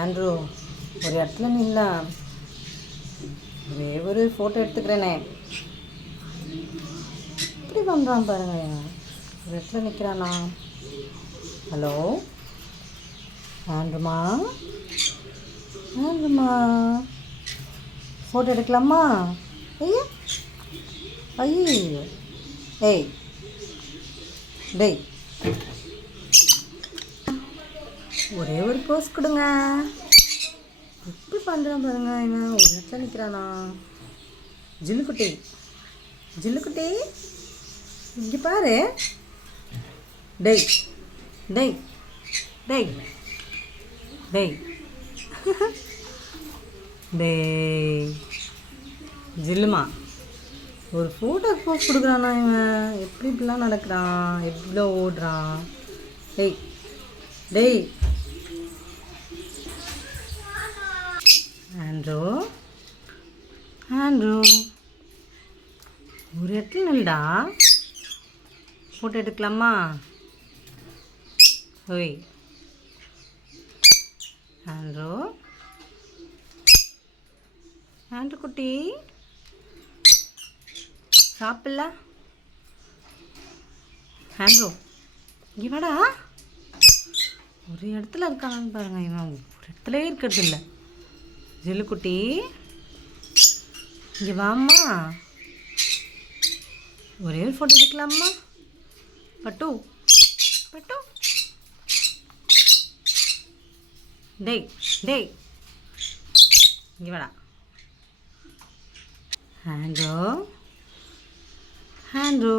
Andrew, ஒரு இடத்துல நில்ல. ஒரே ஒரு ஃபோட்டோ எடுத்துக்கிறேனே. இப்படி பண்ணுறான் பாருங்க. ஒரு இடத்துல நிற்கிறானா? ஹலோ ஆண்ட்ருமா, ஆண்ட்ருமா, ஃபோட்டோ எடுக்கலாமா? ஐயா, ஐயோ, ஏய், டேய், ஒரே ஒரு போஸ் கொடுங்க. எப்படி பண்ணுறான் பாருங்க. இவன் ஒரு இடத்துல நிற்கிறானா? ஜில்லுக்குட்டி, ஜில்லுக்குட்டி, இங்கே பாரு. டேய், டேய், டேய், டேய், டேய், ஜில்லுமா, ஒரு ஃபோட்டோ போஸ் கொடுக்குறானா இவன்? எப்படி இப்படிலாம் நடக்கிறான்? எவ்வளோ ஓடுறான்? டேய், டேய், ஆண்ட்ரூ, ஆண்ட்ரூ, ஒரு இடத்துல நில்டா. ஃபோட்டோ எடுக்கலாமா? ஓய் ஆண்ட்ரூ, ஆண்ட்ரூ குட்டி, சாப்பிடல? ஆண்ட்ரூ, இங்கே வாடா. ஒரு இடத்துல இருக்கானான்னு பாருங்க. இவன் ஒரு இடத்துல இருக்கிறது இல்லை. ஜில்லுக்குட்டி, இங்கே வாம்மா. ஒரே ஒரு ஃபோட்டோ எடுக்கலாமா? பட்டு, பட்டு, டேய், டேய், இங்கே வாடா. ஆண்ட்ரூ, ஆண்ட்ரூ,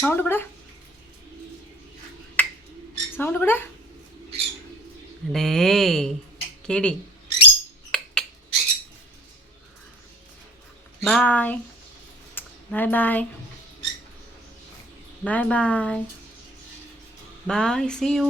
சவுண்டு கூட, சவுண்டு கூட. டேய் கேடி, பாய், பாய், பாய், பாய், பாய், பாய், see you.